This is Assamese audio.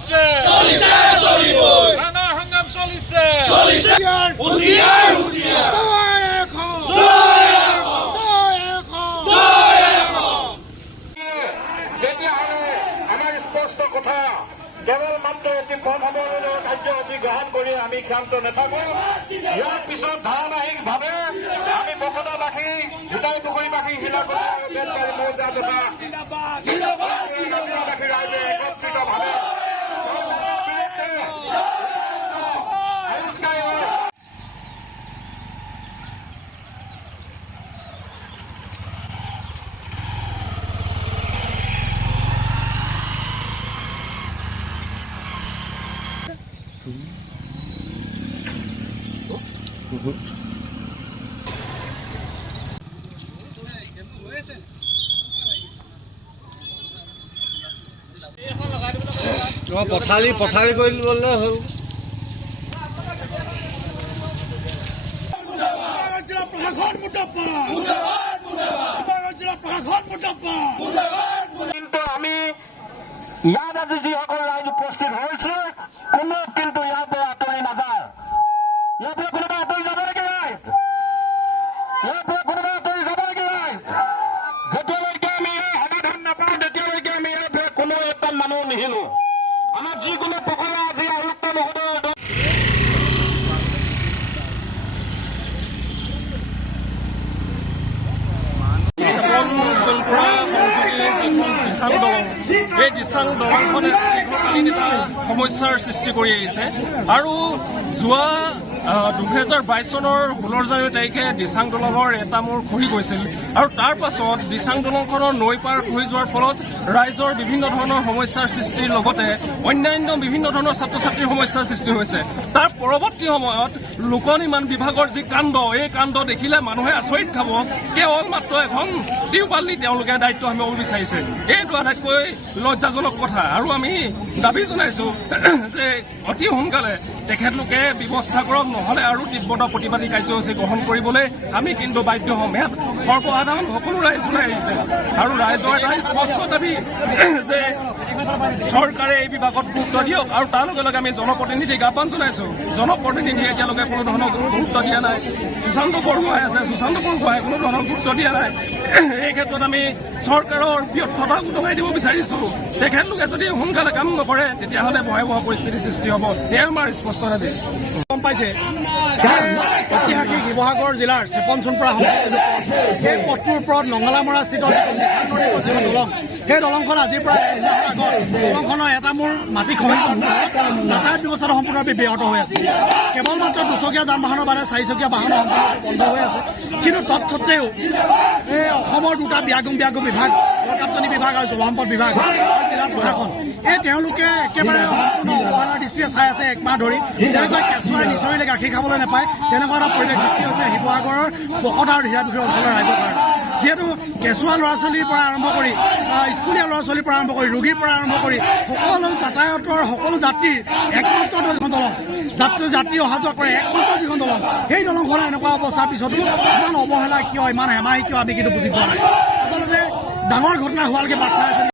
চলিছে ডাঙৰ সংগ্ৰাম চলিছে তেতিয়াহ'লে আমাৰ স্পষ্ট কথা কেৱল মাত্ৰ এটি পথ অৱৰোধৰ কাৰ্যসূচী গ্ৰহণ কৰি আমি ক্ষান্ত নাথাকো। ইয়াৰ পিছত ধাৰাবাহিকভাৱে আমি বকতাবাসী ভোটাইপুখুৰীবাসী শিলাকটীয়া বেলবাৰী মৌজা তথা বাসী ৰাইজে একত্ৰিতভাৱে পথালি কৰি ল'লে হ'ল। কিন্তু আমি ইয়াত আজি যিসকল ৰাইজ উপস্থিত হৈছে কোনো কিন্তু ইয়াৰ পৰা আঁতৰি নাযায়। ইয়াৰ পৰা কোনোবা আঁতৰি যাব নেকি ৰাইজ? ইয়াৰ পৰা কোনোবা আঁতৰি যাব নেকি ৰাইজ? যেতিয়ালৈকে আমি সমাধান নাপাওঁ তেতিয়ালৈকে আমি ইয়াৰ পৰা কোনো এটা মানুহ নিহিলো। আমাৰ যিকোনো প্ৰকল্প আজি আয়ুক্ত মহোদয় এই দিচাং দলংখনে দীৰ্ঘকালীন এটা সমস্যাৰ সৃষ্টি কৰি আহিছে আৰু যোৱা 2022 চনৰ 16 জানুৱাৰী তাৰিখে দিচাং দলঙৰ এটা মূৰ খহি গৈছিল আৰু তাৰ পাছত দিচাং দলংখনৰ নৈ পাৰ খহি যোৱাৰ ফলত ৰাইজৰ বিভিন্ন ধৰণৰ সমস্যাৰ সৃষ্টিৰ লগতে অন্যান্য বিভিন্ন ধৰণৰ ছাত্ৰ ছাত্ৰীৰ সমস্যাৰ সৃষ্টি হৈছে। তাৰ পৰৱৰ্তী সময়ত লোক নিৰ্মাণ বিভাগৰ যি কাণ্ড, এই কাণ্ড দেখিলে মানুহে আচৰিত খাব। কেৱল মাত্ৰ এখন টিউপাল দি তেওঁলোকে দায়িত্ব সামৰিব বিচাৰিছে। এইটো আটাইতকৈ লজ্জাজনক কথা আৰু আমি দাবী জনাইছো যে অতি সোনকালে তেখেতলোকে ব্যৱস্থা কৰক, নহ'লে আৰু তীব্ৰ প্ৰতিবাদী কাৰ্যসূচী গ্ৰহণ কৰিবলৈ আমি কিন্তু বাধ্য হ'ম। ইয়াত সৰ্বসাধাৰণ সকলো ৰাইজ ওলাই আহিছে আৰু ৰাইজৰ এটা স্পষ্ট দাবী যে চৰকাৰে এই বিভাগত গুৰুত্ব দিয়ক আৰু তাৰ লগে লগে আমি জনপ্ৰতিনিধিক আহ্বান জনাইছো। জনপ্ৰতিনিধিয়ে এতিয়ালৈকে কোনো ধৰণৰ গুৰুত্ব দিয়া নাই। সুশান্ত বৰগোহাঁই আছে, সুশান্ত বৰগোহাঁই কোনো ধৰণৰ গুৰুত্ব দিয়া নাই। এই ক্ষেত্ৰত আমি চৰকাৰৰ ব্যৰ্থতা উদঙাই দিব বিচাৰিছো। তেখেতলোকে যদি সোনকালে কাম নকৰে তেতিয়াহ'লে ভয়াৱহ পৰিস্থিতিৰ সৃষ্টি হ'ব। এয়া আমাৰ স্পষ্ট দাবী। গম পাইছে ঐতিহাসিক শিৱসাগৰ জিলাৰ চেপনচোনপৰা সেই পথটোৰ ওপৰত নঙলামৰাস্থিত যিখন দলং, সেই দলংখন আজিৰ পৰা দলংখনৰ এটা মূৰ মাটি খহি যাতায়াত ব্যৱস্থাটো সম্পূৰ্ণৰূপে ব্যাহত হৈ আছে। কেৱল মাত্ৰ দুচকীয়া যান বাহনৰ বাদে চাৰিচকীয়া বাহন বন্ধ হৈ আছে। কিন্তু তৎসত্বেও এই অসমৰ দুটা ব্যাগুম বিভাগ, বৰকাপ্তানি বিভাগ আৰু জলসম্পদ বিভাগ, জিলা প্ৰশাসন, এই তেওঁলোকে একেবাৰে সম্পূৰ্ণ অৱহেলাৰ দৃষ্টিৰে চাই আছে একমাহ ধৰি। যেনেকৈ কেঁচুৱাই নিচৰিলে গাখীৰ খাবলৈ নাপায় তেনেকুৱা এটা পৰিৱেশ সৃষ্টি হৈছে শিৱসাগৰৰ বকতা আৰু হীৰাপুখুৰী অঞ্চলৰ ৰাইজৰ কাৰণে। যিহেতু কেঁচুৱা ল'ৰা ছোৱালীৰ পৰা আৰম্ভ কৰি স্কুলীয়া ল'ৰা ছোৱালীৰ পৰা আৰম্ভ কৰি ৰোগীৰ পৰা আৰম্ভ কৰি সকলো যাতায়াতৰ সকলো যাত্ৰীৰ একমাত্ৰ যিখন দলং, যাত্ৰী অহা যোৱা কৰে একমাত্ৰ যিখন দলং, সেই দলংখনৰ এনেকুৱা অৱস্থাৰ পিছতো ইমান অৱহেলা কিয়, ইমান হেমাহি কিয়, আমি কিন্তু বুজি পোৱা নাই। আচলতে ডাঙৰ ঘটনা হোৱালৈকে বাট চাই আছে।